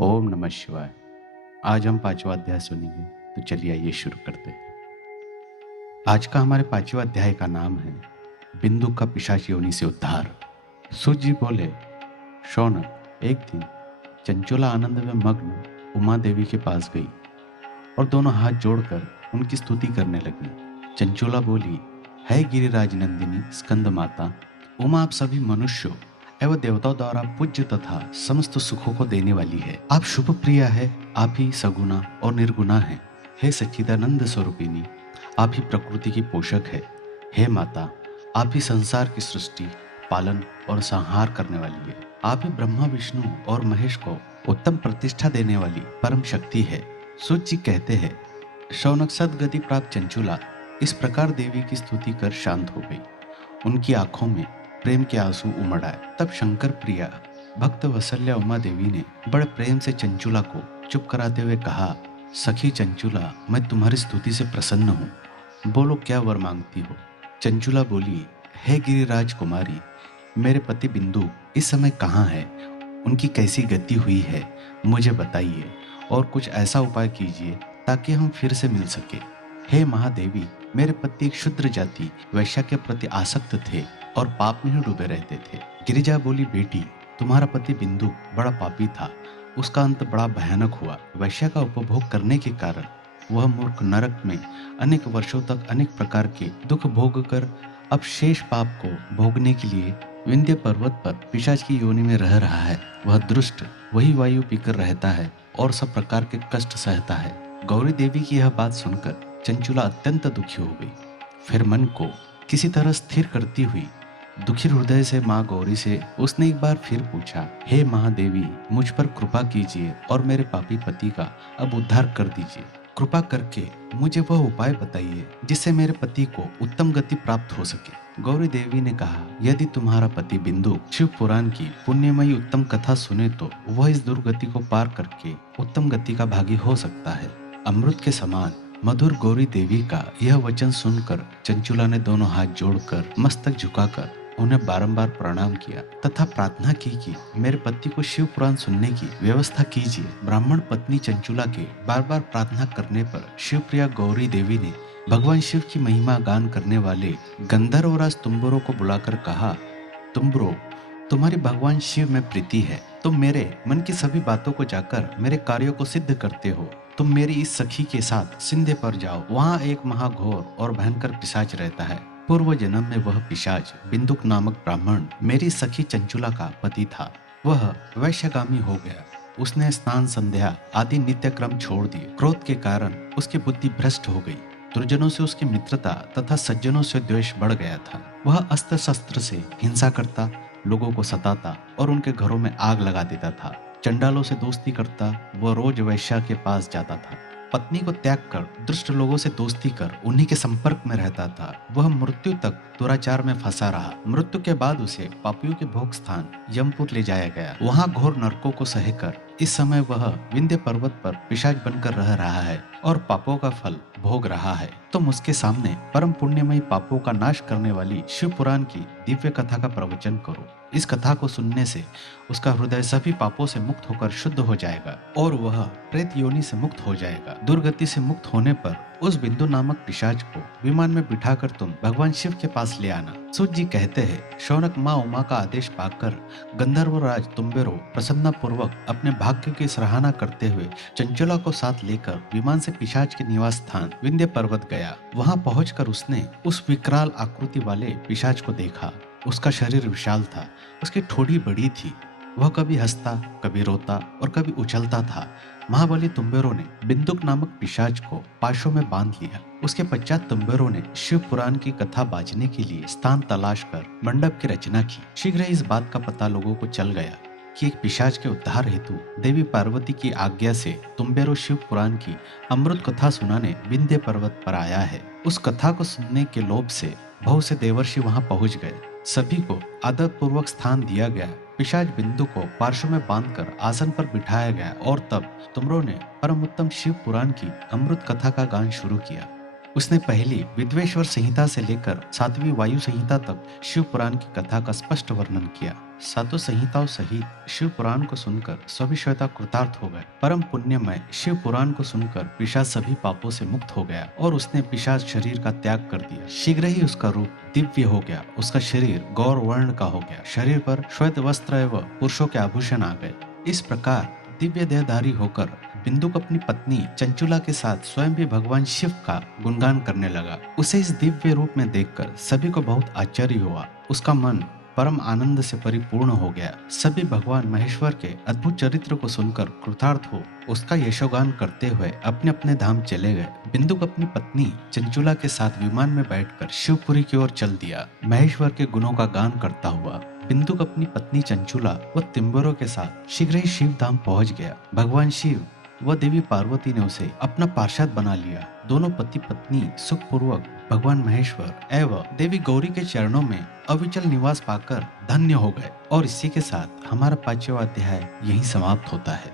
ओम नमः शिवाय। आज हम पांचवा अध्याय सुनेंगे, तो चलिए आइए शुरू करते हैं। आज का हमारे पांचवा अध्याय का नाम है बिंदु का पिशाच योनि से उद्धार। सूत जी बोले, शौनक, एक दिन चंचुला आनंद में मग्न उमा देवी के पास गई और दोनों हाथ जोड़कर उनकी स्तुति करने लगी। चंचुला बोली, है गिरिराज नंदिनी स्कंद माता, उमा आप सभी मनुष्यों एवं देवताओं द्वारा पूज्य तथा समस्त सुखों को देने वाली है। आप शुभ प्रिया है, आप ही सगुना और निर्गुणा है। हे सच्चिदानंद स्वरूपिणी, आप ही प्रकृति की पोषक है। हे माता, आप ही संसार की सृष्टि, पालन और संहार करने वाली है। आप ही ब्रह्मा विष्णु और महेश को उत्तम प्रतिष्ठा देने वाली परम शक्ति है। सूत जी कहते हैं, शौनक सदगति प्राप्त चंचुला इस प्रकार देवी की स्तुति कर शांत हो गई। उनकी आंखों में प्रेम के आंसू उमड़ आए। तब शंकर प्रिया भक्त वत्सल्या उमा देवी ने बड़े प्रेम से चंचुला को चुप कराते हुए कहा, सखी चंचुला, मैं तुम्हारी स्तुति से प्रसन्न हूँ, बोलो क्या वर मांगती हो। चंचुला बोली, हे गिरिराज कुमारी, मेरे पति बिंदु इस समय कहाँ है, उनकी कैसी गति हुई है, मुझे बताइए और कुछ ऐसा उपाय कीजिए ताकि हम फिर से मिल सके। हे महादेवी, मेरे पति एक क्षुद्र जाति वैश्या के प्रति आसक्त थे और पाप में ही डूबे रहते थे। गिरिजा बोली, बेटी, तुम्हारा पति बिंदु बड़ा पापी था, उसका अंत बड़ा भयानक हुआ। वैश्या का उपभोग करने के कारण वह मूर्ख नरक में अनेक वर्षों तक अनेक प्रकार के दुख भोग कर अब शेष पाप को भोगने के लिए विंध्य पर्वत पर पिशाच की योनि में रह रहा है। वह दुष्ट वही वायु पीकर रहता है और सब प्रकार के कष्ट सहता है। गौरी देवी की यह बात सुनकर चंचुला अत्यंत दुखी हो गई। फिर मन को किसी तरह स्थिर करती हुई दुखी हृदय से माँ गौरी से उसने एक बार फिर पूछा, हे महादेवी, मुझ पर कृपा कीजिए और मेरे पापी पति का अब उद्धार कर दीजिए। कृपा करके मुझे वह उपाय बताइए जिससे मेरे पति को उत्तम गति प्राप्त हो सके। गौरी देवी ने कहा, यदि तुम्हारा पति बिंदु शिव पुराण की पुण्यमयी उत्तम कथा सुने तो वह इस दुर्गति को पार करके उत्तम गति का भागी हो सकता है। अमृत के समान मधुर गौरी देवी का यह वचन सुनकर चंचुला ने दोनों हाथ जोड़कर मस्तक झुकाकर उन्हें बारंबार प्रणाम किया तथा प्रार्थना की कि मेरे पति को शिव पुराण सुनने की व्यवस्था कीजिए। ब्राह्मण पत्नी चंचुला के बार बार प्रार्थना करने पर शिवप्रिया गौरी देवी ने भगवान शिव की महिमा गान करने वाले गंधर्वराज तुम्बरों को बुलाकर कहा, तुम्बरो, तुम्हारी भगवान शिव में प्रीति है, तुम मेरे मन की सभी बातों को जाकर मेरे कार्यों को सिद्ध करते हो। तुम मेरी इस सखी के साथ सिंधे पर जाओ, वहाँ एक महाघोर और भयंकर पिशाच रहता है। पूर्व जन्म में वह पिशाच बिंदुक नामक ब्राह्मण मेरी सखी चंचुला का पति था। वह वैश्यगामी हो गया। उसने स्नान संध्या आदि नित्य क्रम छोड़ दिए। क्रोध के कारण उसकी बुद्धि भ्रष्ट हो गई। दुर्जनों से उसकी मित्रता तथा सज्जनों से द्वेष बढ़ गया था। वह अस्त्र शस्त्र से हिंसा करता, लोगों को सताता और उनके घरों में आग लगा देता था। चंडालों से दोस्ती करता, वह रोज वैश्या के पास जाता था। पत्नी को त्याग कर दुष्ट लोगों से दोस्ती कर उन्हीं के संपर्क में रहता था। वह मृत्यु तक दुराचार में फंसा रहा। मृत्यु के बाद उसे पापियों के भोग स्थान यमपुर ले जाया गया। वहां घोर नरकों को सहकर इस समय वह विंध्य पर्वत पर पिशाच बनकर रह रहा है और पापों का फल भोग रहा है। तुम उसके सामने परम पुण्यमयी पापों का नाश करने वाली शिव पुराण की दिव्य कथा का प्रवचन करो। इस कथा को सुनने से उसका हृदय सभी पापों से मुक्त होकर शुद्ध हो जाएगा और वह प्रेत योनि से मुक्त हो जाएगा। दुर्गति से मुक्त होने पर उस बिंदु नामक पिशाच को विमान में बिठाकर तुम भगवान शिव के पास ले आना। सूत जी कहते हैं, शौनक माँ उमा का आदेश पाकर गंधर्वराज तुम्बेरो प्रसन्ना पूर्वक अपने भाग्य की सराहना करते हुए चंचुला को साथ लेकर विमान से पिशाच के निवास स्थान विंध्य पर्वत गया। वहां पहुंचकर उसने उस विकराल आकृति वाले पिशाच को देखा। उसका शरीर विशाल था, उसकी ठोड़ी बड़ी थी। वह कभी हंसता, कभी रोता और कभी उछलता था। महाबली तुम्बेरो ने बिंदुक नामक पिशाच को पाशों में बांध लिया। उसके पश्चात तुम्बेरो ने शिव पुराण की कथा बाजने के लिए स्थान तलाश कर मंडप की रचना की। शीघ्र ही इस बात का पता लोगों को चल गया कि एक पिशाच के उद्धार हेतु देवी पार्वती की आज्ञा से तुम्बेरो शिव पुराण की अमृत कथा सुनाने विंध्य पर्वत पर आया है। उस कथा को सुनने के लोभ से बहुत से देवर्षि वहां पहुंच गए। सभी को आदर पूर्वक स्थान दिया गया। पिशाच बिंदु को पार्श्व में बांधकर आसन पर बिठाया गया और तब तुमरो ने परम उत्तम शिव पुराण की अमृत कथा का गान शुरू किया। उसने पहली विद्वेश्वर संहिता से लेकर 7वीं वायु संहिता तक शिव पुराण की कथा का स्पष्ट वर्णन किया। सातों संहिताओं सहित शिव पुराण को सुनकर सभी श्वेता कृतार्थ हो गए। परम पुण्यमय शिव पुराण को सुनकर पिशाच सभी पापों से मुक्त हो गया और उसने पिशाच शरीर का त्याग कर दिया। शीघ्र ही उसका रूप दिव्य हो गया, उसका शरीर गौर वर्ण का हो गया, शरीर पर श्वेत वस्त्र एवं पुरुषों के आभूषण आ गए। इस प्रकार दिव्य देहधारी होकर बिंदुक अपनी पत्नी चंचुला के साथ स्वयं भी भगवान शिव का गुणगान करने लगा। उसे इस दिव्य रूप में देखकर सभी को बहुत आश्चर्य हुआ। उसका मन परम आनंद से परिपूर्ण हो गया। सभी भगवान महेश्वर के अद्भुत चरित्र को सुनकर कृतार्थ हो उसका यशोगान करते हुए अपने अपने धाम चले गए। बिंदुक अपनी पत्नी चंचुला के साथ विमान में बैठकर शिवपुरी की ओर चल दिया। महेश्वर के गुणों का गान करता हुआ बिंदुक अपनी पत्नी चंचुला व तिम्बरों के साथ शीघ्र ही शिव धाम पहुंच गया। भगवान शिव व देवी पार्वती ने उसे अपना पार्षद बना लिया। दोनों पति पत्नी सुखपूर्वक भगवान महेश्वर एवं देवी गौरी के चरणों में अविचल निवास पाकर धन्य हो गए। और इसी के साथ हमारा 5वां अध्याय यहीं समाप्त होता है।